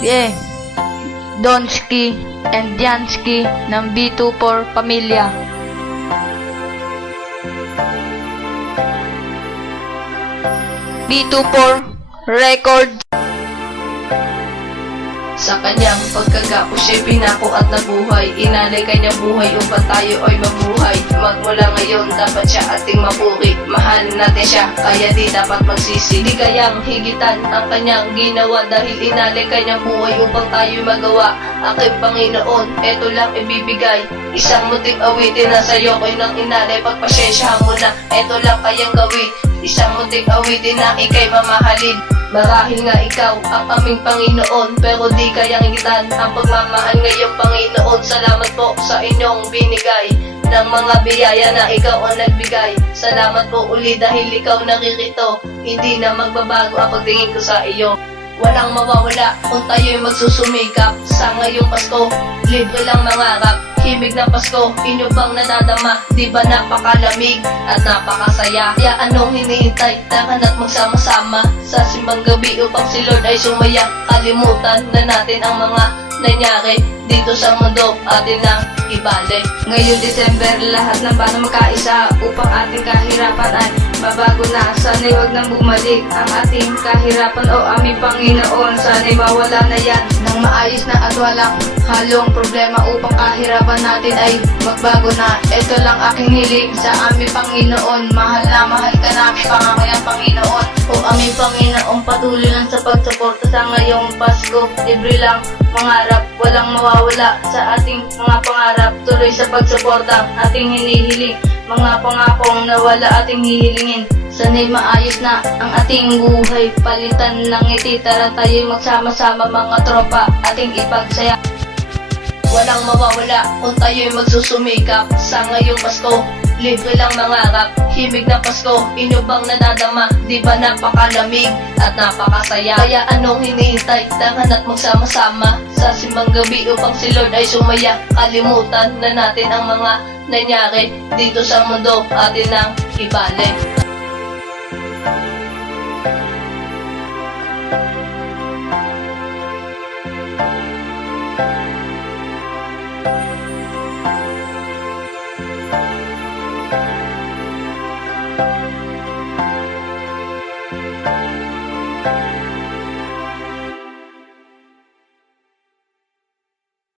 Yeah, Donski and Jansky ng B24 Pamilya. B24 Record. Sa kanyang pagkagapo siya'y pinako at nabuhay. Inalay kanyang buhay upang tayo ay mabuhay. Magmula ngayon dapat siya ating mapuri. Mahal natin siya kaya di dapat magsisi. Di kayang higitan ang kanyang ginawa, dahil inalay kanyang buhay upang tayo magawa. Aking Panginoon, eto lang ibibigay. Isang munting awitin na sa'yo ko'y nang inalay. Pagpasensyahan mo na, eto lang kayang gawin. Isang munting awitin na ika'y mamahalin. Marahil nga ikaw ang aming Panginoon, pero di kayang higitan ang pagmamahal ngayong Panginoon. Salamat po sa inyong binigay ng mga biyaya na ikaw ang nagbigay. Salamat po uli dahil ikaw naririto. Hindi na magbabago ang pagtingin ko sa iyo. Walang mawawala kung tayo'y magsusumikap. Sa ngayong Pasko, libre lang mangarap. Himig ng Pasko, inyo bang nadadama? Di ba napakalamig at napakasaya? Kaya anong hinihintay? Tara na't magsama-sama sa simbang gabi upang si Lord ay sumaya. Kalimutan na natin ang mga nangyari dito sa mundo, atin nang ibalik. Ngayong December, lahat ng bata magkaisa upang ating kahirapan ay mabago na. Sana'y wag nang bumalik ang ating kahirapan, o aming Panginoon. Sana'y mawala na yan ng maayos na at walang halong problema, upang kahirapan natin ay magbago na. Ito lang aking hiling sa aming Panginoon. Mahal na mahal ka namin, pangangayang Panginoon. O aming Panginoon, patuloy lang sa pagsuporta sa ngayong Pasko. Libre lang mangarap, walang mawawala sa ating mga pangarap. Tuloy sa pagsuporta ating hinihiling, mga pangakong nawala ating hihilingin. Sana'y maayos na ang ating buhay, palitan ng ngiti. Tara tayo'y magsama-sama mga tropa, ating ipagsaya. Walang mawawala kung tayo'y magsusumikap. Sa ngayong Pasko, libre lang mangarap. Himig ng Pasko, inyo bang nadadama? Di ba napakalamig at napakasaya? Kaya anong hinihintay? Tara na't magsama-sama sa simbang gabi upang si Lord ay sumaya. Kalimutan na natin ang mga nangyari dito sa mundo, atin nang ibalik.